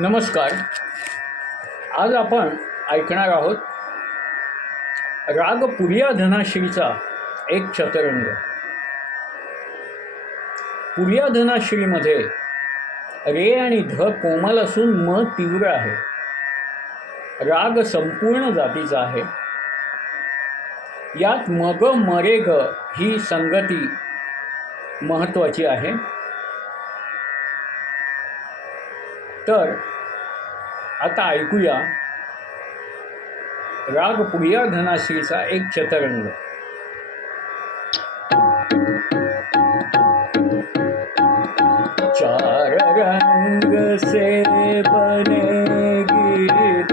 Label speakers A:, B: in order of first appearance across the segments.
A: नमस्कार. आज आपण ऐकणार आहोत राग पुरिया धनाश्रीचा एक चतरंग. पुरिया धनाश्रीमध्ये रे आणि ध कोमल असून म तीव्र आहे. राग संपूर्ण जातीचा आहे. यात मग मरे ग ही संगती महत्त्वाची आहे. तर आता ऐकूया राग पुरिया धनाशीचा एक चतरंग. चार रंग से बने गीत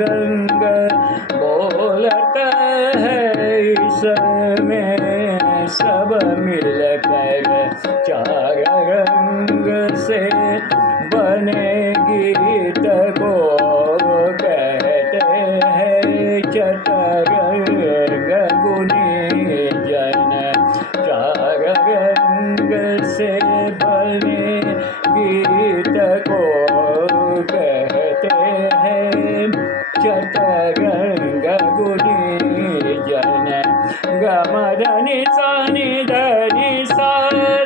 A: गंग बोलता है इसमें सब मिल कर चार रंग से बनेगी तको कहते हैं चतरंग गुनी जन। चार रंग से बने गीत को ಚತರಂಗ ಗುರಿ ಜನ ಗಮದನಿ ಸಾನಿ ಧನಿ ಸಾ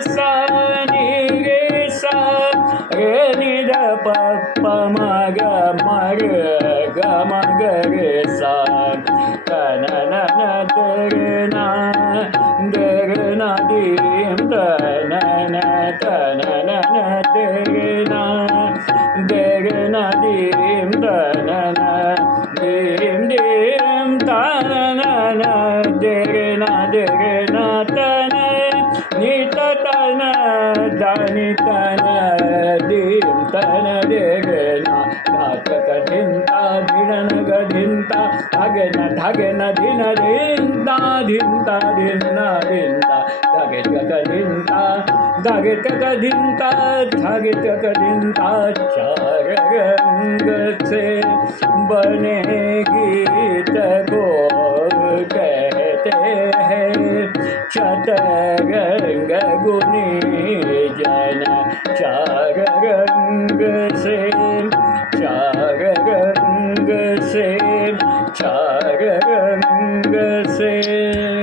A: ಸಾನಿ ರೇ ಸಾ ರೇ ನಿದ ಪಪ್ಪ ಮಗ ಮರ ಗಮ ಗರೆ ಸಾ ಕನನ ದರನ ದರನ ದೀಂ ತನನ ತನನ ದರನ ದರನ ದೀಂ ತನನ ಧಗೆನ ದಿನ ರಿಂತ ಧಿಂತ ದಿನ ರಿಂತ ಧಗೆ ಚಕ ದಿಂತ ಧಗೆ ಚಕ ದಿಂತ ಧಗೆ ಚಕ ದಿಂತ ಚಾರ ಗಂಗಸೆ बने गीत को कहते हैं। चतरंग गुनी जन चार रंग से चार रंग से चार रंग से।